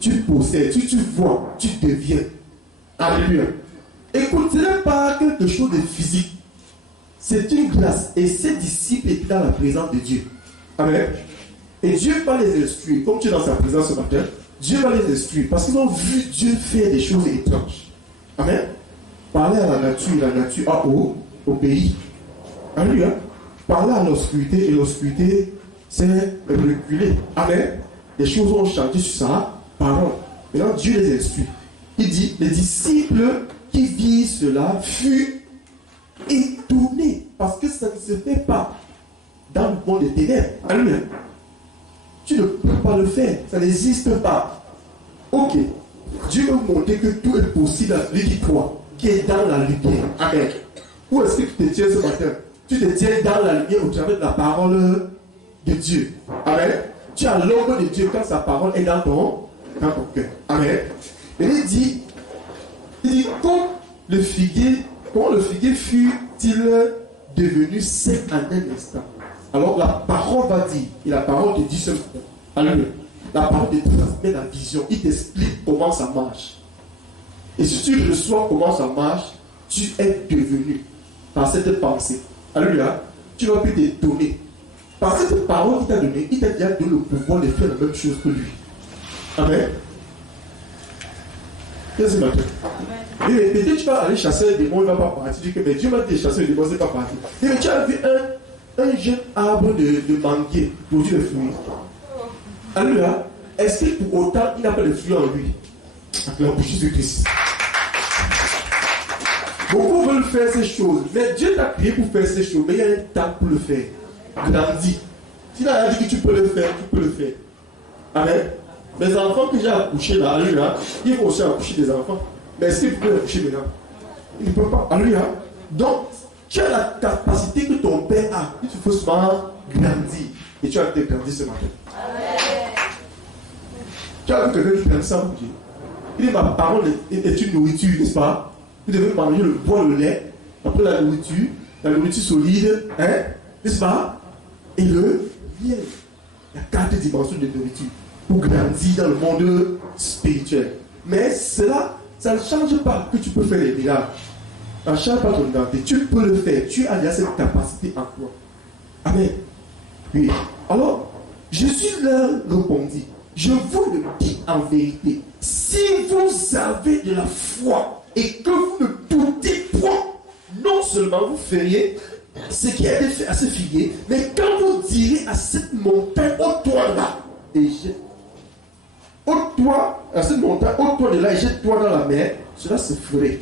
tu possèdes, tu vois, tu deviens. Alléluia. Écoute, ce n'est pas quelque chose de physique. C'est une grâce. Et ces disciples étaient dans la présence de Dieu. Amen. Et Dieu va les instruire. Comme tu es dans sa présence ce matin, Dieu va les instruire. Parce qu'ils ont vu Dieu faire des choses étranges. Amen. Parler à la nature a obéi. Alléluia. Parler à l'obscurité et l'obscurité s'est reculée. Amen. Les choses ont changé sur sa parole. Maintenant, Dieu les instruit. Il dit, les disciples qui virent cela furent étonnés. Parce que ça ne se fait pas dans le monde des ténèbres. Alléluia. Tu ne peux pas le faire. Ça n'existe pas. Ok. Dieu veut montrer que tout est possible à celui qui croit, qui est dans la lumière. Amen. Où est-ce que tu te tiens ce matin? Tu te tiens dans la lumière au travers de la parole de Dieu. Amen. Tu as l'ombre de Dieu quand sa parole est dans ton cœur. Amen. Et il dit, comment le figuier fut-il devenu sec en un instant? Alors la parole va dire, et la parole te dit ce matin. Alléluia. La parole te transmet la vision. Il t'explique comment ça marche. Et si tu reçois comment ça marche, tu es devenu par cette pensée. Alléluia. Tu vas plus t'étonner. Par cette parole qu'il t'a donnée, il t'a déjà donné le pouvoir de faire la même chose que lui. Amen. Qu'est-ce que c'est matin? Et peut-être tu vas aller chasser les démons, il ne va pas partir. Tu dis que mais Dieu m'a dit chasser les démons, c'est pas parti. Et mais tu as vu un jeune arbre de manguier produire des fruits. Alléluia. Est-ce que pour autant il n'a pas de fruits en lui? Acclamons pour Jésus-Christ. Beaucoup veulent faire ces choses, mais Dieu t'a créé pour faire ces choses, mais il y a un temps pour le faire. Grandis. S'il a dit que tu peux le faire, tu peux le faire. Amen. Les enfants que j'ai accouchés là, alléluia, ils vont aussi accoucher des enfants. Mais est-ce qu'ils peuvent accoucher maintenant? Ils ne peuvent pas. Alléluia. Donc, tu as la capacité que ton père a. Il faut seulement grandir. Et tu as été grandi ce matin. Amen. Tu as vu quelqu'un qui grandit sans bouger. Il dit, ma parole est une nourriture, n'est-ce pas? Vous devez manger boire le lait, après la nourriture solide, hein, n'est-ce pas? Et le miel. Il y a 4 dimensions de nourriture pour grandir dans le monde spirituel. Mais cela, ça ne change pas que tu peux faire les miracles. Ça ne change pas ton identité. Tu peux le faire. Tu as déjà cette capacité en toi. Amen. Oui. Alors, Jésus leur répondit, je vous le dis en vérité, si vous avez de la foi et que vous ne doutez point, non seulement vous feriez ce qui a été fait à ce figuier, mais quand vous direz à cette montagne, ôte-toi là, et ôte-toi à cette montagne, ôte-toi de là et jette-toi dans la mer, cela se ferait.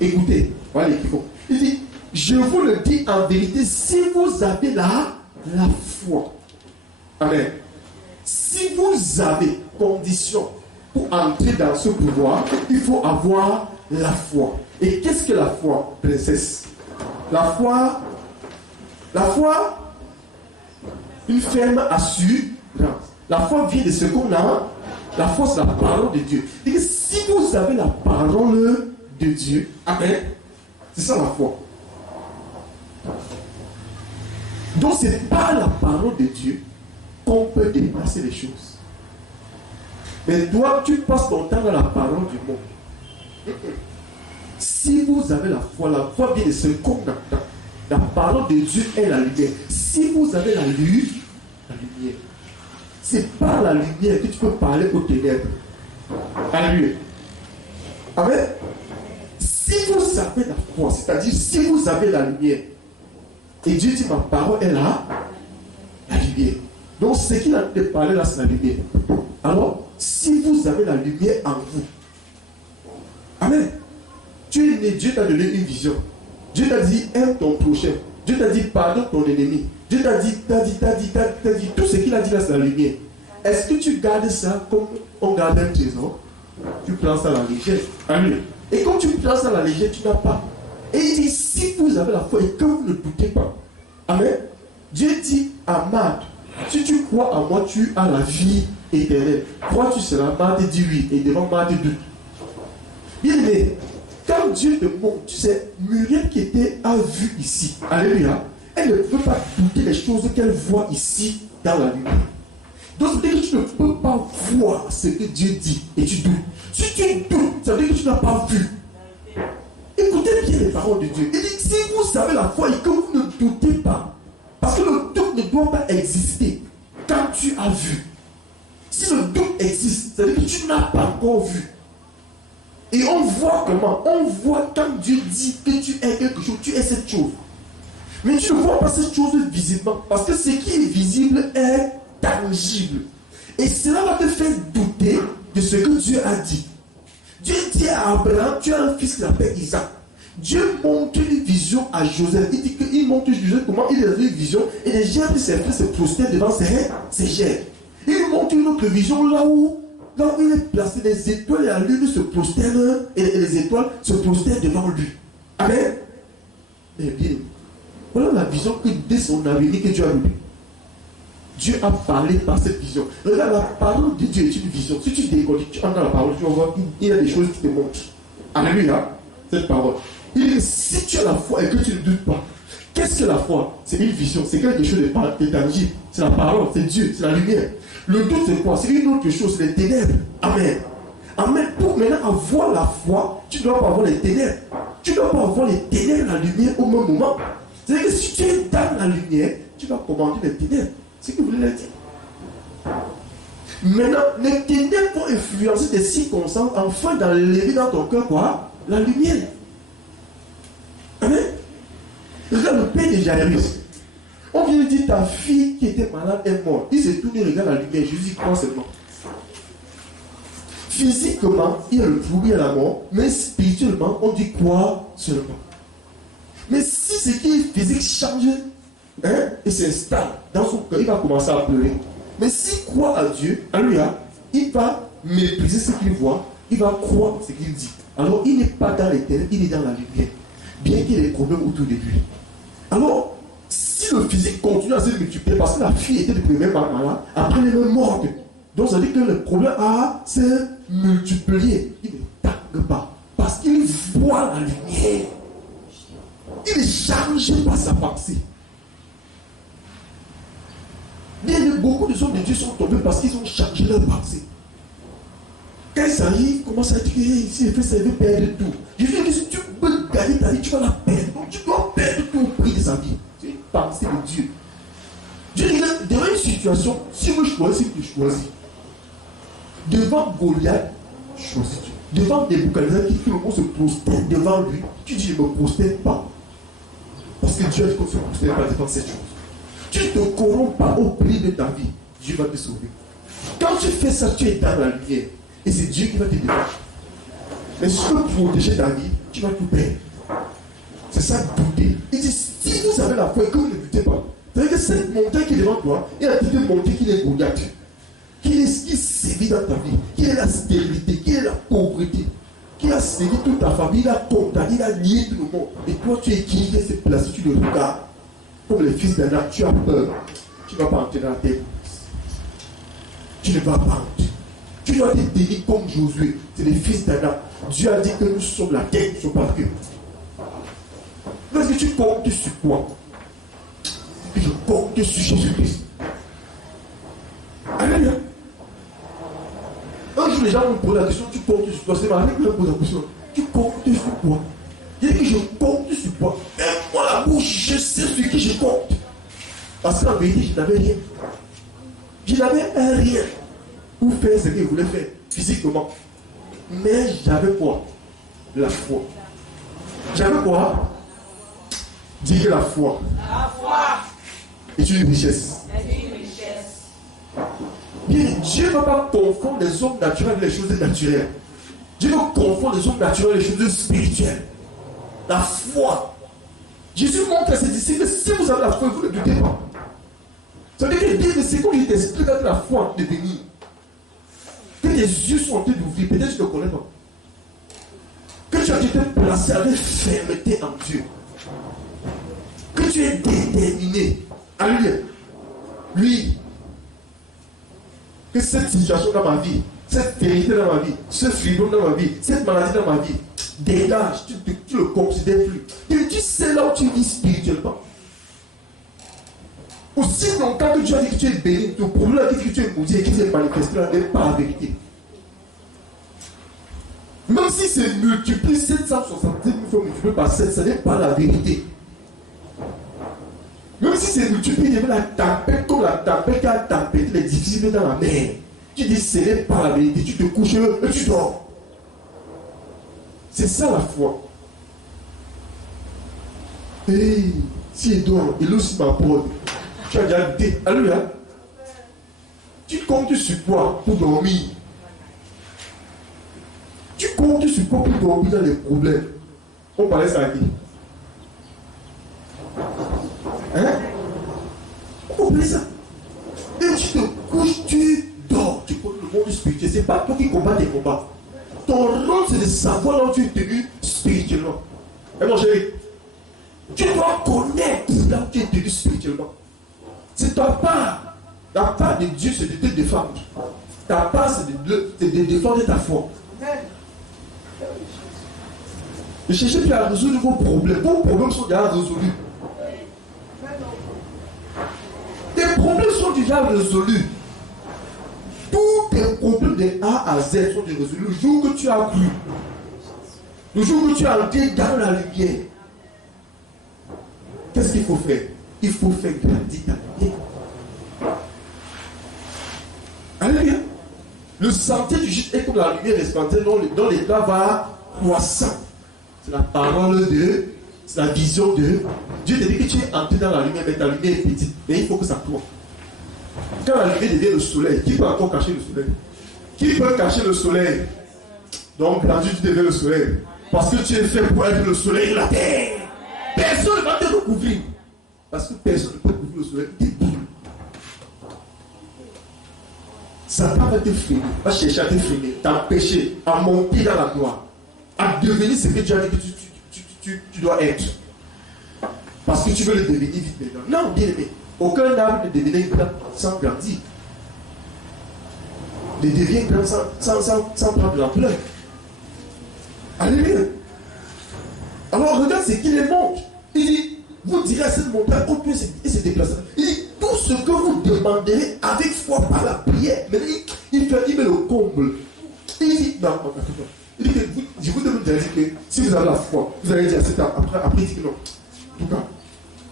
Écoutez, voilà l'équipe. Il dit, je vous le dis en vérité, si vous avez la foi. Amen. Si vous avez condition pour entrer dans ce pouvoir, il faut avoir la foi. Et qu'est-ce que la foi, princesse? La foi, une ferme assurance. La foi vient de ce qu'on a. La foi, c'est la parole de Dieu. Et si vous avez la parole de Dieu, amen, c'est ça la foi. Donc, c'est par la parole de Dieu qu'on peut dépasser les choses. Mais toi, tu passes ton temps dans la parole du monde. Si vous avez la foi vient de ce qu'on entend. La parole de Dieu est la lumière. Si vous avez la lumière, c'est par la lumière que tu peux parler aux ténèbres. Alléluia. Amen. Si vous avez la foi, c'est-à-dire si vous avez la lumière, et Dieu dit ma parole est là, la lumière. Donc ce qu'il a de parler là, c'est la lumière. Alors, si vous avez la lumière en vous, amen. Tu es né, Dieu t'a donné une vision. Dieu t'a dit aime ton prochain. Dieu t'a dit pardonne ton ennemi. Dieu t'a dit, tout ce qu'il a dit là, c'est la lumière. Est-ce que tu gardes ça comme on garde un trésor? Tu prends ça à la légère. Amen. Et quand tu prends ça à la légère, tu n'as pas. Et il dit, si vous avez la foi et que vous ne doutez pas. Amen. Dieu dit à Marthe, si tu crois en moi, tu as la vie éternelle. Crois-tu cela? Marthe dit oui. Et devant Marthe doute. Bien aimé, quand Dieu te montre, tu sais, Muriel qui était à vue ici, alléluia, elle ne peut pas douter les choses qu'elle voit ici dans la lumière. Donc ça veut dire que tu ne peux pas voir ce que Dieu dit et tu doutes. Si tu doutes, ça veut dire que tu n'as pas vu. Écoutez bien les paroles de Dieu. Il dit, si vous avez la foi et que vous ne doutez pas, parce que le doute ne doit pas exister quand tu as vu. Si le doute existe, ça veut dire que tu n'as pas encore vu. Et on voit comment? On voit quand Dieu dit que tu es quelque chose, tu es cette chose. Mais tu ne vois pas cette chose visiblement, parce que ce qui est visible est tangible. Et cela va te faire douter de ce que Dieu a dit. Dieu dit à Abraham, tu as un fils qui s'appelle Isaac. Dieu montre une vision à Joseph. Il dit qu'il montre à Joseph comment il a une vision et les gerbes de ses fils se prosternent devant ses gerbes. Il montre une autre vision là où il est placé, les étoiles et la lune se prosternent et les étoiles se prosternent devant lui. Amen. Eh bien, voilà la vision que dès son avenir que Dieu a eue. Dieu a parlé par cette vision. Regarde, la parole de Dieu est une vision. Si tu décodes, tu entres dans la parole, tu vas voir qu'il y a des choses qui te montrent. Alléluia, cette parole. Il dit, si tu as la foi et que tu ne doutes pas, qu'est-ce que la foi? C'est une vision, c'est quelque chose de tangible. C'est la parole, c'est Dieu, c'est la lumière. Le doute, c'est quoi? C'est une autre chose, c'est les ténèbres. Amen. Amen. Pour maintenant avoir la foi, tu ne dois pas avoir les ténèbres. Tu ne dois pas avoir les ténèbres et la lumière au même moment. C'est-à-dire que si tu es dans la lumière, tu vas commander les ténèbres. C'est ce que vous voulez dire. Maintenant, les ténèbres vont influencer tes circonstances afin d'enlever dans ton cœur quoi? La lumière. Amen. Regarde le père de Jairus. On vient de dire ta fille qui était malade est morte. Il s'est tourné, regarde la lumière. Jésus croit seulement. Physiquement, il y a le trouble, il y a la mort. Mais spirituellement, on dit quoi seulement. Mais si ce qui est physique change, et s'installe dans son cœur, il va commencer à pleurer. Mais s'il croit à Dieu, alléluia, il va mépriser ce qu'il voit, il va croire ce qu'il dit. Alors il n'est pas dans les ténèbres, il est dans la lumière. Bien qu'il y ait des problèmes autour de lui. Alors, si le physique continue à se multiplier, parce que la fille était le premier malade, après elle est morte. Donc ça veut dire que le problème a se multiplié. Il ne tangue pas. Parce qu'il voit la lumière. Il est chargé par sa pensée. Bien, beaucoup de hommes de Dieu sont tombés parce qu'ils ont changé leur pensée. Quand ça arrive, comment ça dit que si il fait ça, il veut perdre tout. Je dis que si tu peux gagner ta vie, tu vas la perdre. Donc tu dois perdre tout au prix de sa vie. C'est une pensée de Dieu. Dieu dit que devant une situation, si vous choisissez, tu choisis. Devant Goliath, choisis Dieu. Devant des Nebuchadnezzar qui tout le monde se prosterne devant lui, tu dis je ne me prosterne pas. Parce que Dieu a dit qu'on ne se prosterne pas devant cette chose. Tu ne te corromps pas au prix de ta vie. Dieu va te sauver. Quand tu fais ça, tu es dans la lumière. Et c'est Dieu qui va te défendre. Mais si tu veux protéger ta vie, tu vas tout perdre. C'est ça, douter. Il dit, si vous avez la foi et que vous ne doutez pas, c'est-à-dire que cette montagne qui est devant toi, il a dit de monter qu'il est Goliath. Qu'il sévit dans ta vie. Qu'il est la stérilité, qu'il est la pauvreté. Qu'il a sévi toute ta famille, il a condamné, il a lié tout le monde. Et toi, tu es qui est cette place, tu le regardes. Comme les fils d'Anna, tu as peur. Tu ne vas pas entrer dans la tête. Tu ne vas pas entrer. Tu dois te tenir comme Josué. C'est les fils d'Anna. Dieu a dit que nous sommes la tête, nous ne sommes pas la queue. Est-ce que tu comptes sur quoi? Je compte sur Jésus-Christ. Alléluia. Un jour, les gens me posent la question, tu comptes sur quoi? C'est ma règle qui me pose la question. Tu comptes sur quoi? Il dit que je compte sur quoi? Aime-moi la bouche, je sais sur qui je compte. Parce qu'en vérité, je n'avais rien. Je n'avais rien pour faire ce qu'il voulait faire, physiquement. Mais j'avais quoi? La foi. J'avais quoi? Dis la foi. La foi est une richesse. C'est une richesse. Bien, Dieu ne va pas confondre les hommes naturels et les choses naturelles. Dieu va confondre les hommes naturels et les choses spirituelles. La foi. Jésus montre à ses disciples, si vous avez la foi, vous ne doutez pas. Ça veut dire que Dieu, c'est comme il t'explique avec la foi de venir. Que tes yeux sont en train d'ouvrir, peut-être que tu ne connais pas. Que tu as été placé avec fermeté en Dieu. Que tu es déterminé. Alléluia. Lui. Que cette situation dans ma vie, cette vérité dans ma vie, ce frigo dans ma vie, cette maladie dans ma vie, dégage, tu ne le considères plus. Et tu sais là où tu vis spirituellement. Aussi longtemps que tu as dit que tu es béni, ton problème est que tu es maudit et que tu es manifesté n'est pas la vérité. Même si c'est multiplié 770 000 fois multiplié par 7, ça n'est pas la vérité. Même si c'est multiplié, il y avait la tempête comme la tempête qui a tempêté les difficiles dans la mer. Tu dis ce n'est pas la vérité, tu te couches et tu dors. C'est ça la foi. Et si il dort, il aussi m'apporte. Tu as déjà dit, alléluia. Tu comptes sur quoi pour dormir? Tu comptes sur quoi pour dormir dans les problèmes? On parlait ça à qui? Hein? On parlait ça. Et tu te couches, tu dors. Tu connais le monde spirituel. Ce n'est pas toi qui combats tes combats. Ton rôle, c'est de savoir là où tu es tenu spirituellement. Et mon chéri, tu dois connaître là où tu es tenu spirituellement. C'est ta part. La part de Dieu, c'est de te défendre. Ta part, c'est de défendre ta foi. Ne cherchez plus à résoudre vos problèmes. Vos problèmes sont déjà résolus. Tes problèmes sont déjà résolus. Tous tes problèmes de A à Z sont déjà résolus. Le jour que tu as cru, le jour que tu as été dans la lumière, qu'est-ce qu'il faut faire? Il faut faire grandir ta lumière. Alléluia. Le sentier du juste est comme la lumière resplendissante dont l'éclat va croissant. C'est la parole de, c'est la vision de Dieu te dit que tu es entré dans la lumière, mais ta lumière est petite. Mais il faut que ça tourne. Quand la lumière devient le soleil, qui peut encore cacher le soleil? Qui peut cacher le soleil? Donc, dans Dieu, tu deviens le soleil. Parce que tu es fait pour être le soleil de la terre. Personne ne va te recouvrir. Parce que personne ne peut couvrir le soleil. Satan va te freiner, va chercher à te freiner, t'empêcher à monter dans la gloire, à devenir ce que tu as dit que tu dois être. Parce que tu veux le devenir vite maintenant. Non, bien aimé, aucun arbre ne devient grand sans grandir. Ne devient grand sans prendre de l'ampleur. Alléluia. Alors regarde ce qu'il les montre. Il dit, vous direz à cette montagne, on peut se déplacer. Il dit, tout ce que vous demanderez avec foi par la prière. Mais il met le comble. Il dit, non. Il dit que je vous demande de dire que si vous avez la foi, vous allez dire à cet homme, après il dit que non. En tout cas,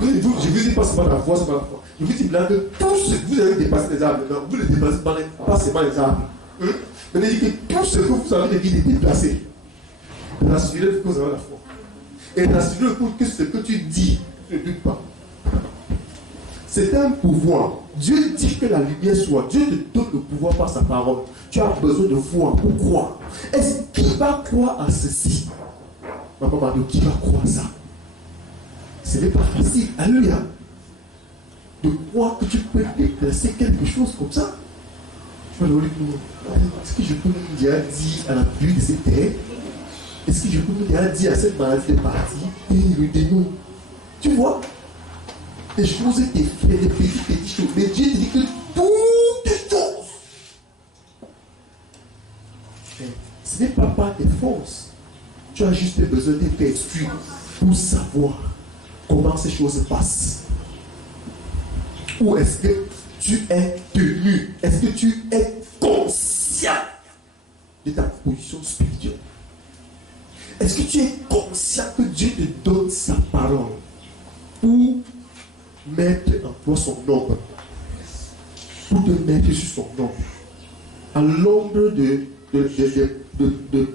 je vous dis pas seulement la foi, c'est pas la foi. Je vous dis là que tout ce que vous allez dépasser les arbres, non, vous ne dépassez pas seulement les arbres. Mais il dit que tout ce que vous avez de déplacer, rassurez-vous que vous avez la foi. Et rassurez-vous que ce que tu dis, ne doute pas. C'est un pouvoir. Dieu dit que la lumière soit. Dieu te donne le pouvoir par sa parole. Tu as besoin de foi pour croire. Est-ce qui va croire à ceci? Maman, qui va croire à ça? Ce n'est pas facile. Alléluia. De croire que tu peux déplacer quelque chose comme ça. Tu vas le dire, est-ce que je peux me dire à la pluie de cette terre? Est-ce que je peux me dire à cette maladie de partie? Et le démon. Tu vois? Les choses étaient faites, des petites choses. Mais Dieu te dit que toutes choses. Ce n'est pas par tes forces. Tu as juste besoin d'être instruit pour savoir comment ces choses passent. Ou est-ce que tu es tenu? Est-ce que tu es conscient de ta position spirituelle? Est-ce que tu es conscient que Dieu te donne sa parole pour mettre en toi son ombre, pour te mettre sur son ombre? À l'ombre de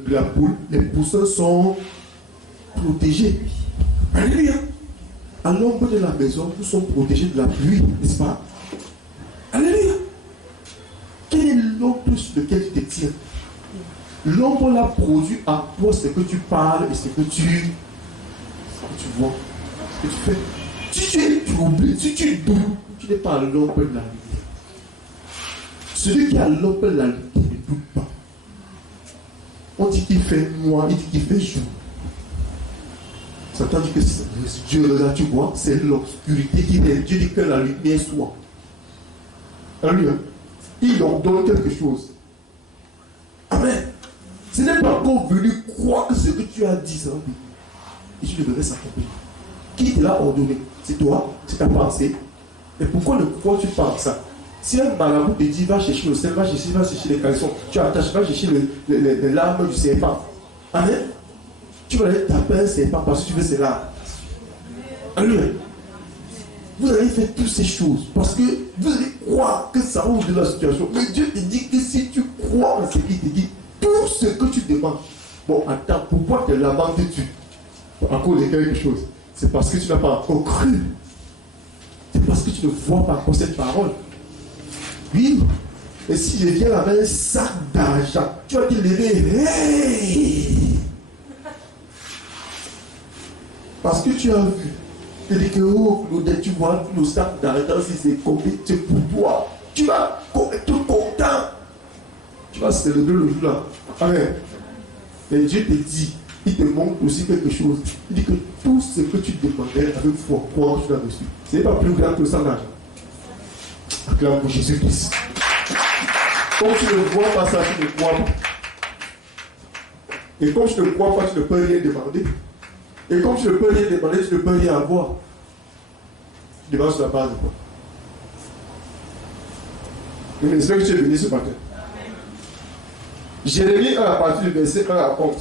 la poule, les poussins sont protégés. Alléluia. À l'ombre de la maison, nous sommes protégés de la pluie, n'est-ce pas? Alléluia. Quel est l'ombre sur lequel tu te tiens? L'ombre là produit à toi ce que tu parles et ce que tu vois, ce que tu fais. Si tu es troublé, si tu doutes, tu n'es pas à l'ombre de la lumière. Celui qui a l'ombre de la lumière ne doute pas. On dit qu'il fait noir, il dit qu'il fait jour. Satan dit que Dieu là, tu vois, c'est l'obscurité qui est. Dieu dit que la lumière soit. Alléluia. Il leur donne quelque chose. Amen. Ce n'est pas encore venu croire que ce que tu as dit, ça va dire. Et tu devrais s'accomplir. Qui te l'a ordonné? C'est toi, c'est ta pensée. Et pourquoi ne crois-tu pas en ça? Si un marabout te dit va chercher le sel, va chercher les caleçons, tu attaches, va chercher les larmes du serpent. Amen. Tu vas aller taper un serpent parce que tu veux ses larmes. Alléluia. Vous allez faire toutes ces choses parce que vous allez croire que ça va vous donner la situation. Mais Dieu te dit que si tu crois en ce qu'il te dit, tout ce que tu demandes. Bon, attends, pourquoi te lamentes-tu à cause de quelque chose? C'est parce que tu n'as pas encore cru. C'est parce que tu ne vois pas encore cette parole. Oui. Et si je viens avec un sac d'argent, tu vas te lever. Hey! Parce que tu as vu. Tu dis que oh, tu vois le sac d'argent, si c'est combien, c'est pour toi. Tu vas être content. Tu vas célébrer le jour là. Amen. Et Dieu te dit, il te montre aussi quelque chose. Il dit que tout ce que tu demandais avec foi, croire que tu l'as reçu. Ce n'est pas plus grand que le sang d'argent. Acclame pour Jésus-Christ. Comme tu ne vois pas ça, tu ne crois pas. Et comme tu ne crois pas, tu ne peux rien demander. Et comme tu ne peux rien demander, tu ne peux rien avoir. Tu demandes sur la base de quoi? J'espère que tu es venu ce matin. Jérémie 1 à partir du verset 1 à 11.